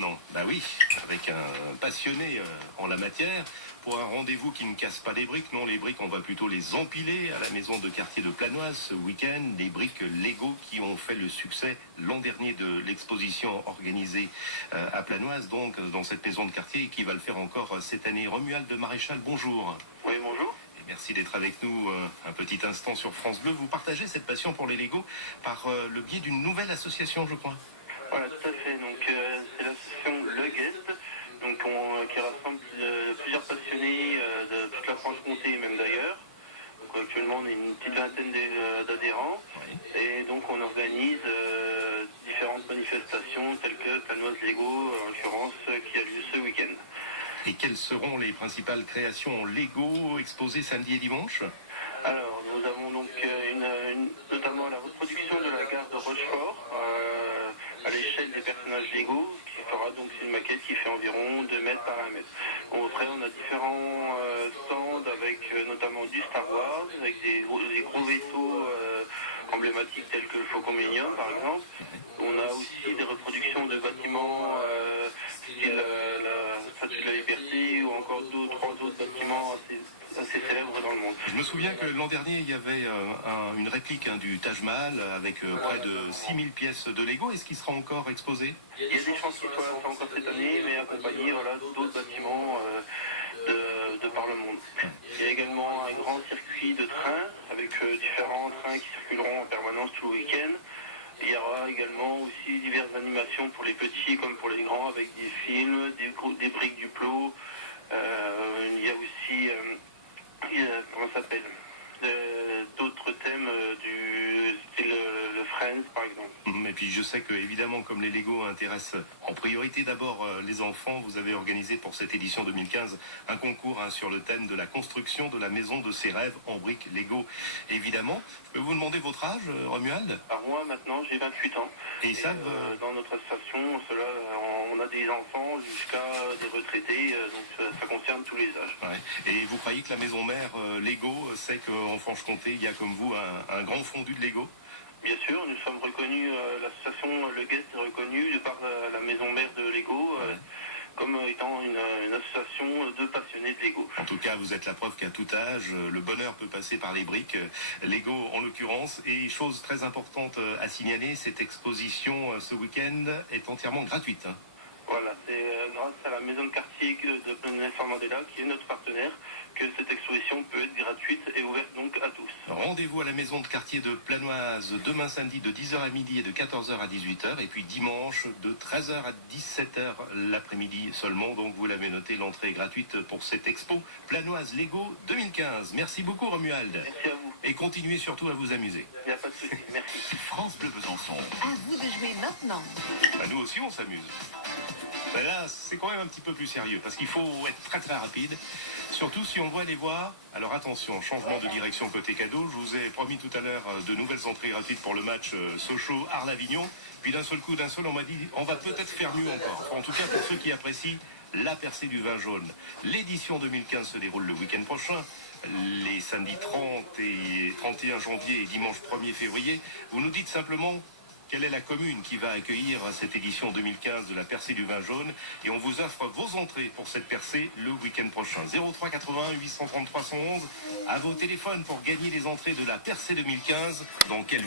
Non, bah oui, avec un passionné en la matière, pour un rendez-vous qui ne casse pas les briques. Non, les briques, on va plutôt les empiler à la maison de quartier de Planoise ce week-end. Des briques Lego qui ont fait le succès l'an dernier de l'exposition organisée à Planoise, donc dans cette maison de quartier, et qui va le faire encore cette année. Romuald de Maréchal, bonjour. Oui, bonjour. Et merci d'être avec nous un petit instant sur France Bleu. Vous partagez cette passion pour les Lego par le biais d'une nouvelle association, je crois. Voilà, tout à fait. Donc, c'est l'association Le Guest, donc, qui rassemble plusieurs passionnés de toute la Franche-Comté et même d'ailleurs. Donc, actuellement, on est une petite vingtaine d'adhérents. Oui. Et donc, on organise différentes manifestations telles que Planoise Lego, en l'occurrence, qui a lieu ce week-end. Et quelles seront les principales créations Lego exposées samedi et dimanche? Alors, nous avons donc notamment la reproduction de la gare de Rochefort à l'échelle des personnages Lego, qui fera donc une maquette qui fait environ 2 mètres par 1 mètre. Bon, après, on a différents stands avec notamment du Star Wars, avec des gros vaisseaux emblématiques tels que le Faucon Millenium, par exemple. On a aussi des reproductions de bâtiments style la Statue de la Liberté ou encore 2 ou 3 autres bâtiments assez célèbres dans le monde. Je me souviens que l'an dernier, il y avait une réplique du Taj Mahal avec près de 6000 pièces de Lego. Est-ce qu'il sera encore exposé? Il y a des chances qu'il soit là encore cette année, mais accompagné d'autres bâtiments de par le monde. Il y a également un grand circuit de trains avec différents trains qui circuleront en permanence tout le week-end. Il y aura également aussi diverses animations pour les petits comme pour les grands avec des films, des briques du plot. Il y a aussi comment ça s'appelle d'autres thèmes du style le Friends par exemple. Et puis je sais que évidemment, comme les Lego intéressent en priorité d'abord les enfants, vous avez organisé pour cette édition 2015 un concours sur le thème de la construction de la maison de ses rêves en briques Lego. Évidemment, je peux vous demander votre âge, Romuald? Alors moi maintenant j'ai 28 ans. Et ils savent dans notre association, on a des enfants jusqu'à des retraités, donc ça concerne tous les âges. Ouais. Et vous croyez que la maison mère Lego sait qu'en Franche-Comté, il y a comme vous un grand fondu de Lego? Bien sûr, nous sommes reconnus, l'association Le Guest est reconnue de par la maison mère de Lego comme étant une association de passionnés de Lego. En tout cas, vous êtes la preuve qu'à tout âge, le bonheur peut passer par les briques, Lego en l'occurrence. Et chose très importante à signaler, cette exposition ce week-end est entièrement gratuite. Voilà, c'est grâce à la maison de quartier de Nelson Mandela, qui est notre partenaire, que cette exposition peut être gratuite et ouverte donc à tous. Rendez-vous à la maison de quartier de Planoise demain samedi de 10h à midi et de 14h à 18h. Et puis dimanche de 13h à 17h l'après-midi seulement. Donc vous l'avez noté, l'entrée est gratuite pour cette expo Planoise Lego 2015. Merci beaucoup Romuald. Merci à vous. Et continuez surtout à vous amuser. Il n'y a pas de souci, merci. France Bleu Besançon. À vous de jouer maintenant. Bah, nous aussi on s'amuse. Mais là, c'est quand même un petit peu plus sérieux, parce qu'il faut être très très rapide, surtout si on veut aller voir. Alors attention, changement de direction côté cadeau. Je vous ai promis tout à l'heure de nouvelles entrées gratuites pour le match Sochaux-Arles-Avignon. Puis d'un seul coup, on m'a dit, on va peut-être faire mieux encore. Enfin, en tout cas, pour ceux qui apprécient la percée du vin jaune. L'édition 2015 se déroule le week-end prochain, les samedis 30 et 31 janvier et dimanche 1er février. Vous nous dites simplement quelle est la commune qui va accueillir cette édition 2015 de la percée du vin jaune, et on vous offre vos entrées pour cette percée le week-end prochain. 03 81 833 111 à vos téléphones pour gagner les entrées de la percée 2015. Dans quelle